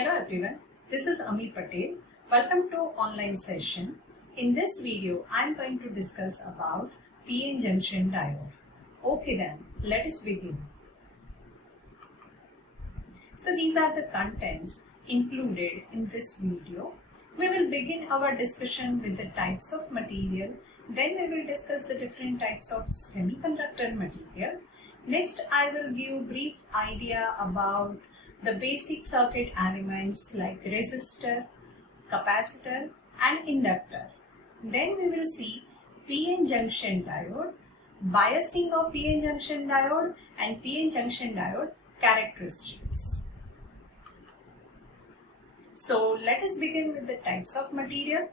Hello everyone, this is Ami Patel. Welcome to online session. In this video, I am going to discuss about PN Junction Diode. Okay then, let us begin. So these are the contents included in this video. We will begin our discussion with the types of material. Then we will discuss the different types of semiconductor material. Next, I will give brief idea about the basic circuit elements like resistor, capacitor and inductor. Then we will see PN junction diode, biasing of PN junction diode and PN junction diode characteristics. So let us begin with the types of material.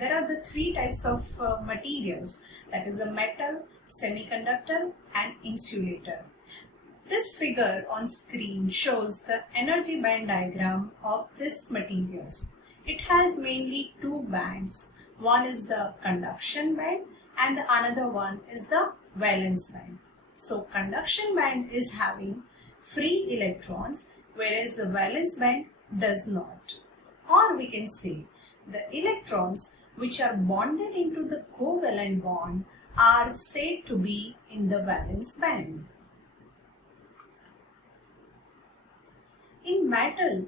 There are the three types of materials, that is a metal, semiconductor and insulator. This figure on screen shows the energy band diagram of these materials. It has mainly two bands. One is the conduction band and the another one is the valence band. So conduction band is having free electrons, whereas the valence band does not. Or we can say the electrons which are bonded into the covalent bond are said to be in the valence band. In metal,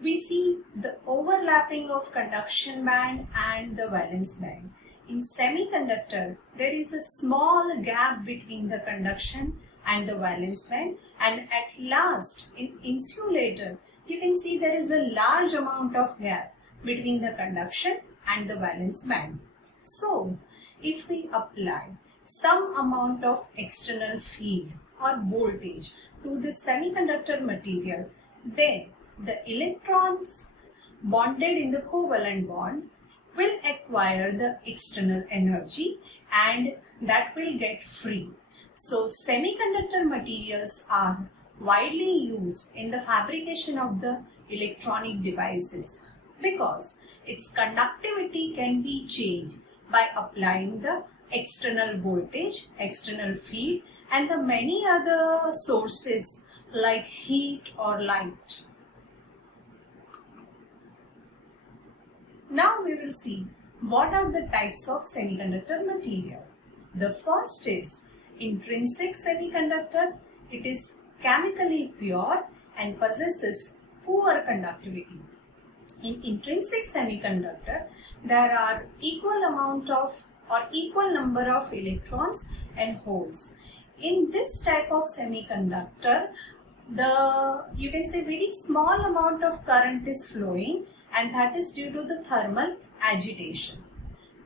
we see the overlapping of conduction band and the valence band. In semiconductor, there is a small gap between the conduction and the valence band, and at last in insulator, you can see there is a large amount of gap between the conduction and the valence band. So, if we apply some amount of external field or voltage to the semiconductor material, then the electrons bonded in the covalent bond will acquire the external energy and that will get free. So semiconductor materials are widely used in the fabrication of the electronic devices because its conductivity can be changed by applying the external voltage, external field and the many other sources like heat or light. Now we will see what are the types of semiconductor material. The first is intrinsic semiconductor. It is chemically pure and possesses poor conductivity. In intrinsic semiconductor, there are equal amount of or equal number of electrons and holes. In this type of semiconductor, you can say very small amount of current is flowing, and that is due to the thermal agitation.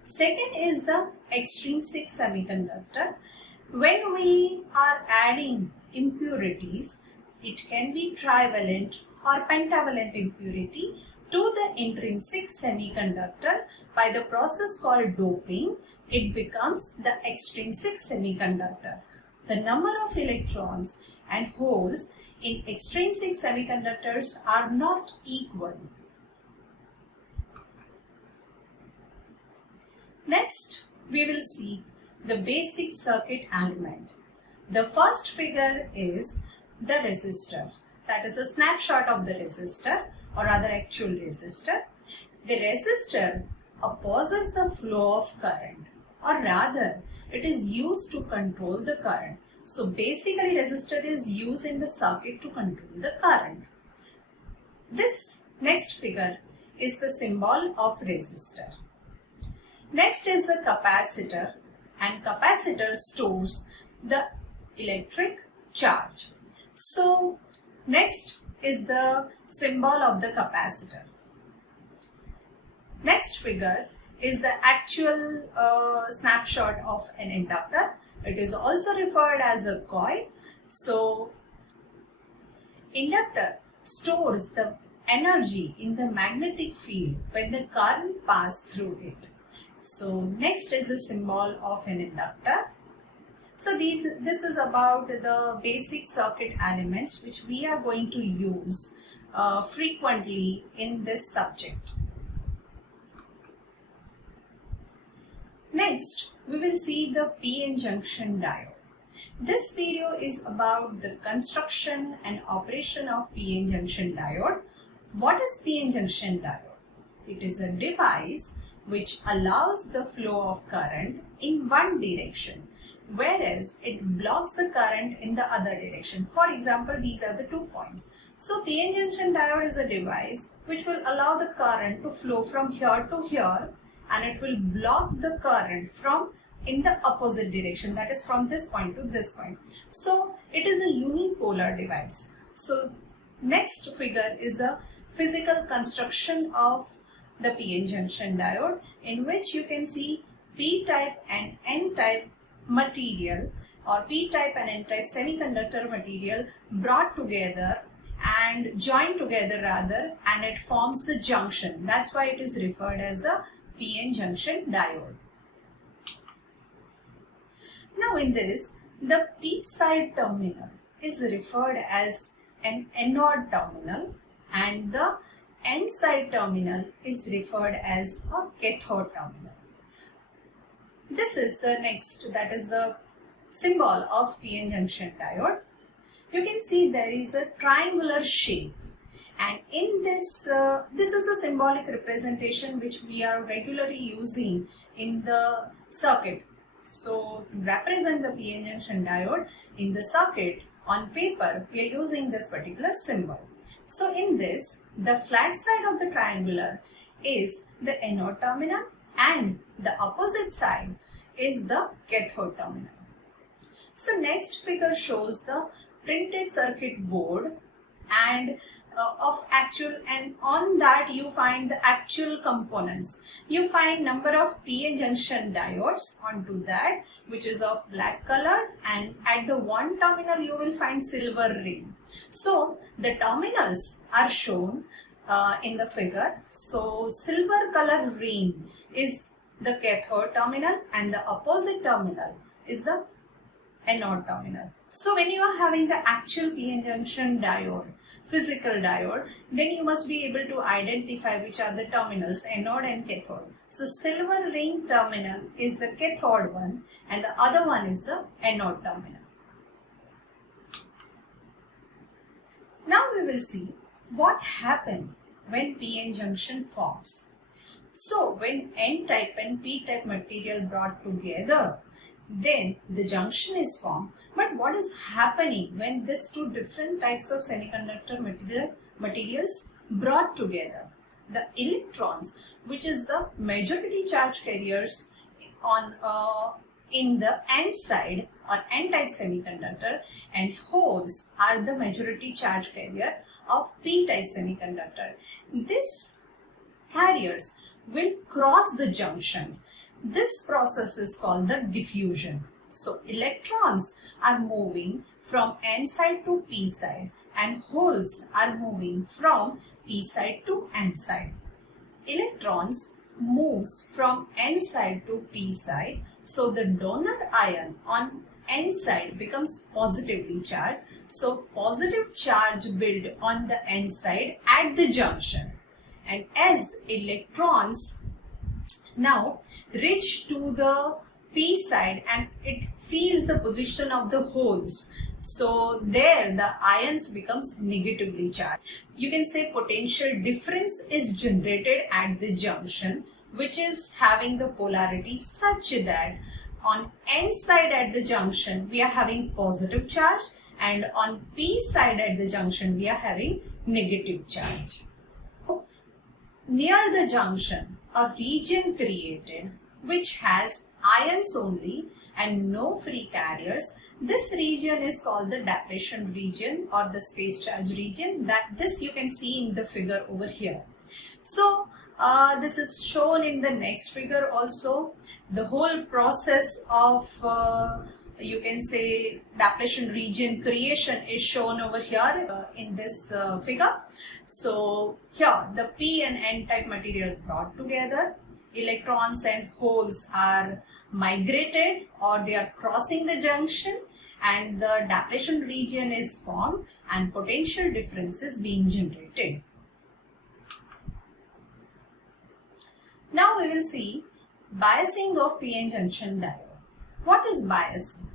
Second is the extrinsic semiconductor. When we are adding impurities, it can be trivalent or pentavalent impurity to the intrinsic semiconductor by the process called doping. It becomes the extrinsic semiconductor. The number of electrons and holes in extrinsic semiconductors are not equal. Next, we will see the basic circuit element. The first figure is the resistor. That is a snapshot of the resistor or rather actual resistor. The resistor opposes the flow of current, or rather it is used to control the current. So basically resistor is used in the circuit to control the current. This next figure is the symbol of resistor. Next is the capacitor, and capacitor stores the electric charge. So next is the symbol of the capacitor. Next figure is the actual snapshot of an inductor. It is also referred as a coil. So inductor stores the energy in the magnetic field when the current passes through it. So next is the symbol of an inductor. So this is about the basic circuit elements which we are going to use frequently in this subject. Next, we will see the PN Junction Diode. This video is about the construction and operation of PN Junction Diode. What is PN junction diode? It is a device which allows the flow of current in one direction, whereas it blocks the current in the other direction. For example, these are the 2 points. So PN junction diode is a device which will allow the current to flow from here to here, and it will block the current from in the opposite direction, that is from this point to this point. So it is a unipolar device. So next figure is the physical construction of the PN junction diode, in which you can see P-type and N-type material, or P-type and N-type semiconductor material brought together and joined together rather, and it forms the junction. That's why it is referred as a PN junction diode. Now in this, the P side terminal is referred as an anode terminal, and the N side terminal is referred as a cathode terminal. This is the next, that is the symbol of PN junction diode. You can see there is a triangular shape, and in this, this is a symbolic representation which we are regularly using in the circuit. So to represent the PN junction diode in the circuit on paper, we are using this particular symbol. So in this, the flat side of the triangular is the anode terminal and the opposite side is the cathode terminal. So next figure shows the printed circuit board and and on that you find the actual components. You find number of PN junction diodes onto that, which is of black color, and at the one terminal you will find silver ring. So the terminals are shown in the figure. So silver color ring is the cathode terminal and the opposite terminal is the anode terminal. So when you are having the actual PN junction diode, physical diode, then you must be able to identify which are the terminals, anode and cathode. So silver ring terminal is the cathode one and the other one is the anode terminal. Now we will see what happened when PN junction forms. So when N-type and P-type material brought together, then the junction is formed. But what is happening when these two different types of semiconductor materials brought together? The electrons, which is the majority charge carriers on in the N side or N-type semiconductor, and holes are the majority charge carrier of P-type semiconductor. These carriers will cross the junction. This process is called the diffusion. So electrons are moving from N side to P side and holes are moving from P side to N side. Electrons moves from N side to P side. So the donor ion on N side becomes positively charged. So positive charge build on the N side at the junction. And as electrons now reach to the P side and it feels the position of the holes, so there the ions becomes negatively charged. You can say potential difference is generated at the junction, which is having the polarity such that on N side at the junction we are having positive charge and on P side at the junction we are having negative charge. Near the junction, a region created which has ions only and no free carriers. This region is called the depletion region or the space charge region. This you can see in the figure over here. So this is shown in the next figure also. The whole process of you can say depletion region creation is shown over here in this figure. So here the P and N type material brought together, electrons and holes are migrated or they are crossing the junction, and the depletion region is formed and potential difference is being generated. Now we will see biasing of PN junction diode. What is biasing?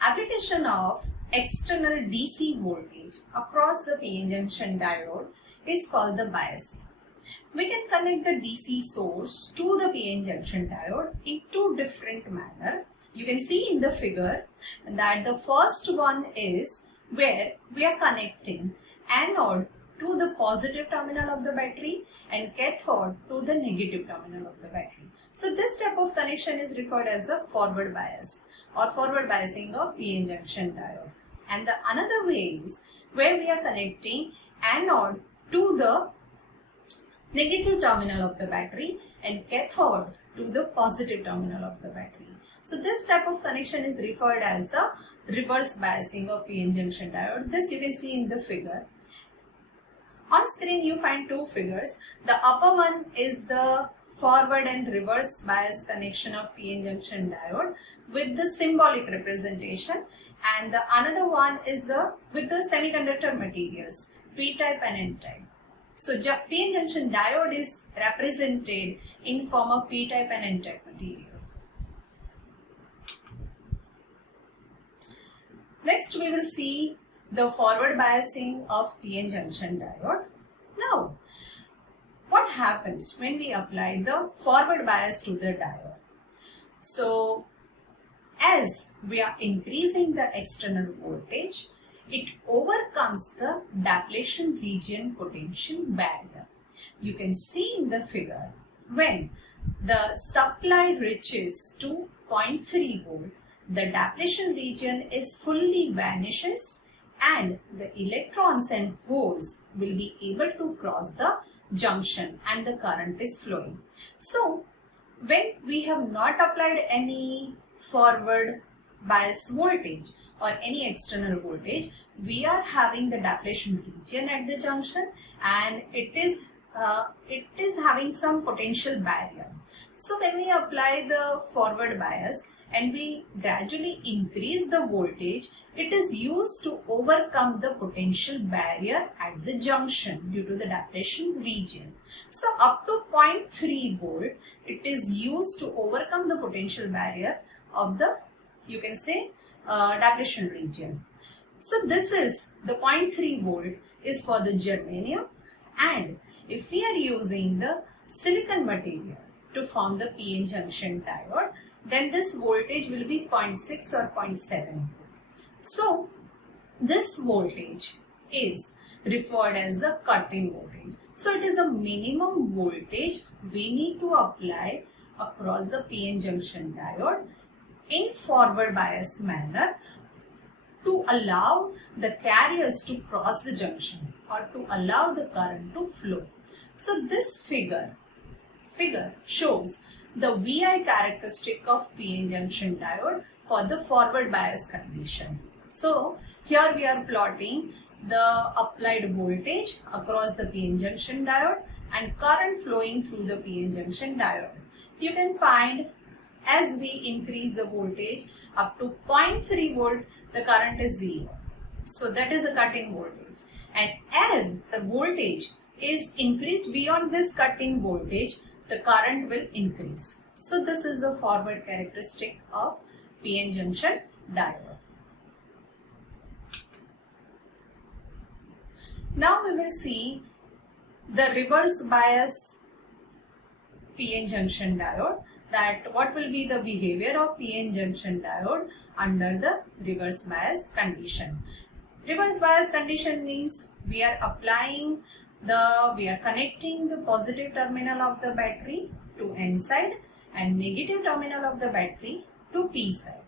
Application of external DC voltage across the PN junction diode is called the bias. We can connect the DC source to the PN junction diode in two different manners. You can see in the figure that the first one is where we are connecting anode to the positive terminal of the battery and cathode to the negative terminal of the battery. So this type of connection is referred as the forward bias or forward biasing of PN junction diode. And the another way is where we are connecting anode to the negative terminal of the battery and cathode to the positive terminal of the battery. So this type of connection is referred as the reverse biasing of PN junction diode. This you can see in the figure. On screen you find two figures. The upper one is the forward and reverse bias connection of PN junction diode with the symbolic representation, and the another one is with the semiconductor materials P-type and N-type. So PN junction diode is represented in form of P-type and N-type material. Next we will see the forward biasing of PN junction diode. Now, what happens when we apply the forward bias to the diode? So, as we are increasing the external voltage, it overcomes the depletion region potential barrier. You can see in the figure when the supply reaches to 0.3 volt, the depletion region is fully vanishes and the electrons and holes will be able to cross the junction and the current is flowing. So, when we have not applied any forward bias voltage or any external voltage, we are having the depletion region at the junction and it is having some potential barrier. So when we apply the forward bias and we gradually increase the voltage, it is used to overcome the potential barrier at the junction due to the depletion region. So up to 0.3 volt, it is used to overcome the potential barrier of the, you can say, depletion region. So this is the 0.3 volt is for the germanium, and if we are using the silicon material to form the PN junction diode, then this voltage will be 0.6 or 0.7. So this voltage is referred as the cut-in voltage. So it is a minimum voltage we need to apply across the PN junction diode in forward bias manner to allow the carriers to cross the junction or to allow the current to flow. So this figure shows the VI characteristic of PN junction diode for the forward bias condition. So here we are plotting the applied voltage across the PN junction diode and current flowing through the PN junction diode. You can find as we increase the voltage up to 0.3 volt, the current is 0. So that is a cut-in voltage. And as the voltage is increased beyond this cut-in voltage, the current will increase. So this is the forward characteristic of PN junction diode. Now we will see the reverse bias PN junction diode, that what will be the behavior of PN junction diode under the reverse bias condition. Reverse bias condition means we are connecting the positive terminal of the battery to N side and negative terminal of the battery to P side.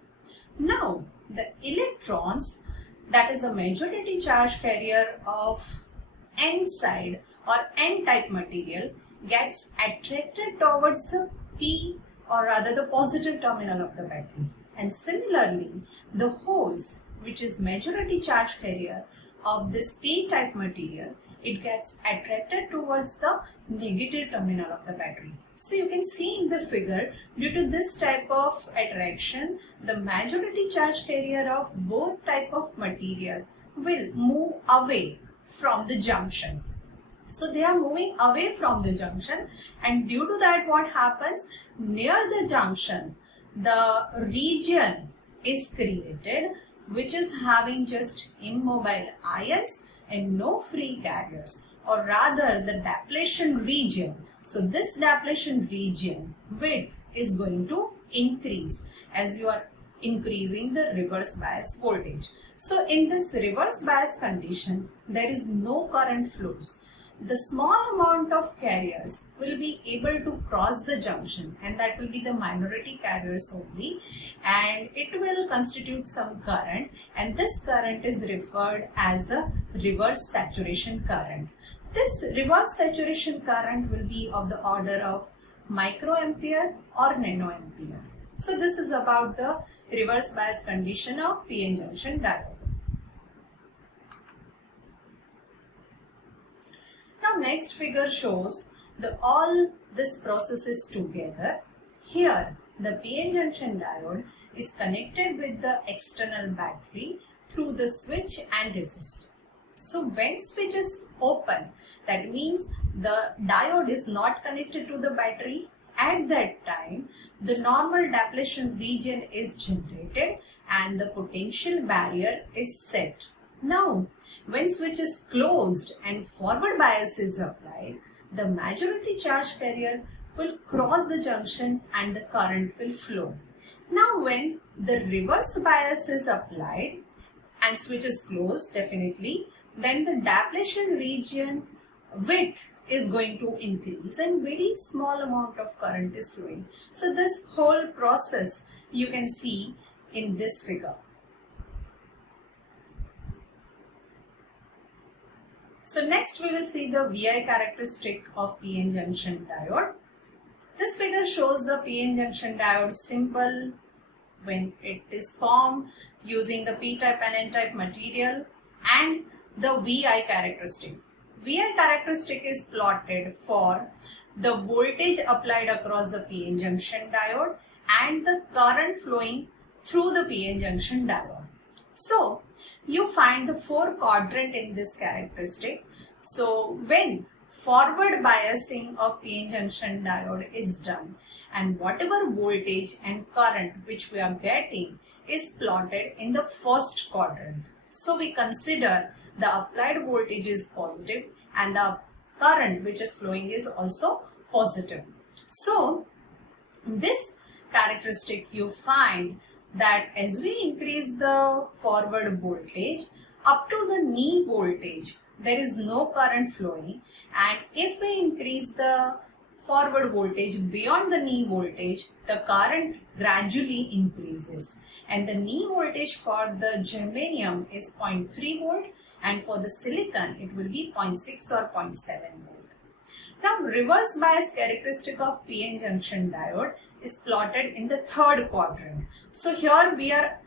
Now the electrons, that is a majority charge carrier of N side or N-type material, gets attracted towards the P or rather the positive terminal of the battery. And similarly, the holes, which is majority charge carrier of this P-type material, it gets attracted towards the negative terminal of the battery. So you can see in the figure, due to this type of attraction, the majority charge carrier of both type of material will move away from the junction. So they are moving away from the junction, and due to that what happens, near the junction, the region is created which is having just immobile ions and no free carriers. or rather the depletion region. So this depletion region width is going to increase as you are increasing the reverse bias voltage. So in this reverse bias condition, there is no current flows. The small amount of carriers will be able to cross the junction, and that will be the minority carriers only, and it will constitute some current, and this current is referred as the reverse saturation current. This reverse saturation current will be of the order of microampere or nanoampere. So this is about the reverse bias condition of PN junction diode. Now next figure shows all this processes together. Here the PN junction diode is connected with the external battery through the switch and resistor. So when switch is open, that means the diode is not connected to the battery. At that time, the normal depletion region is generated and the potential barrier is set. Now, when switch is closed and forward bias is applied, the majority charge carrier will cross the junction and the current will flow. Now, when the reverse bias is applied and switch is closed, definitely, then the depletion region width is going to increase and very small amount of current is flowing. So this whole process you can see in this figure. So next we will see the VI characteristic of PN junction diode. This figure shows the PN junction diode symbol when it is formed using the P-type and N-type material, and the VI characteristic. VI characteristic is plotted for the voltage applied across the PN junction diode and the current flowing through the PN junction diode. So you find the 4 quadrant in this characteristic. So when forward biasing of PN junction diode is done and whatever voltage and current which we are getting is plotted in the first quadrant. So we consider the applied voltage is positive and the current which is flowing is also positive. So this characteristic you find that as we increase the forward voltage up to the knee voltage, there is no current flowing, and if we increase the forward voltage beyond the knee voltage, the current gradually increases, and the knee voltage for the germanium is 0.3 volt and for the silicon it will be 0.6 or 0.7 volt. Now reverse bias characteristic of PN junction diode is plotted in the third quadrant. So here we are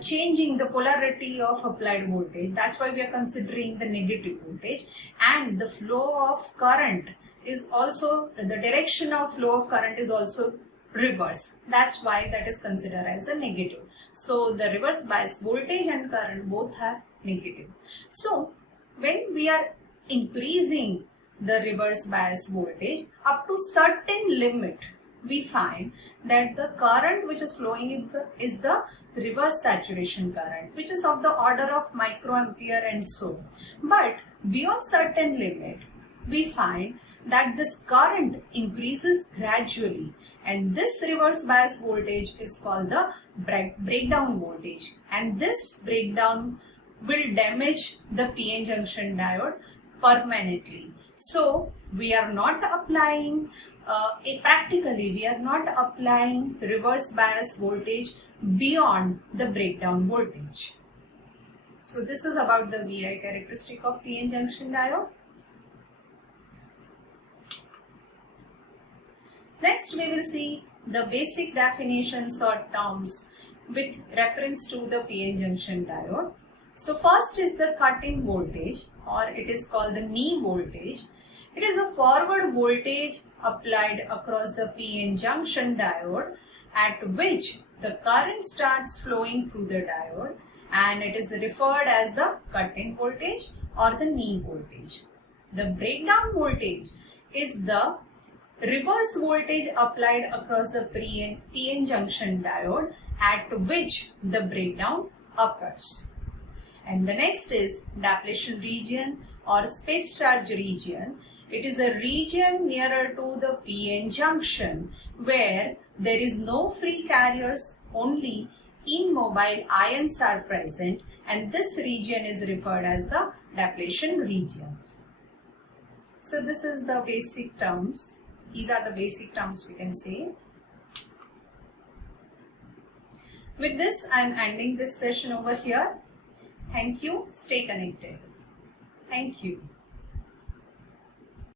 changing the polarity of applied voltage. That's why we are considering the negative voltage, and the flow of current is also, the direction of flow of current is also reverse. That's why that is considered as a negative. So the reverse bias voltage and current both are negative. So when we are increasing the reverse bias voltage up to certain limit, we find that the current which is flowing is the reverse saturation current, which is of the order of microampere and so. But beyond certain limit, we find that this current increases gradually, and this reverse bias voltage is called the breakdown voltage, and this breakdown will damage the PN junction diode permanently. So we are not applying practically we are not applying reverse bias voltage beyond the breakdown voltage. So this is about the VI characteristic of PN junction diode. Next we will see the basic definitions or terms with reference to the PN junction diode. So first is the cut-in voltage, or it is called the knee voltage. It is a forward voltage applied across the PN junction diode at which the current starts flowing through the diode, and it is referred as the cut-in voltage or the knee voltage. The breakdown voltage is the reverse voltage applied across the PN junction diode at which the breakdown occurs. And the next is depletion region, or space charge region. It is a region nearer to the PN junction where there is no free carriers, only immobile ions are present, and this region is referred as the depletion region. So this is the basic terms. These are the basic terms we can say. With this, I am ending this session over here. Thank you. Stay connected. Thank you.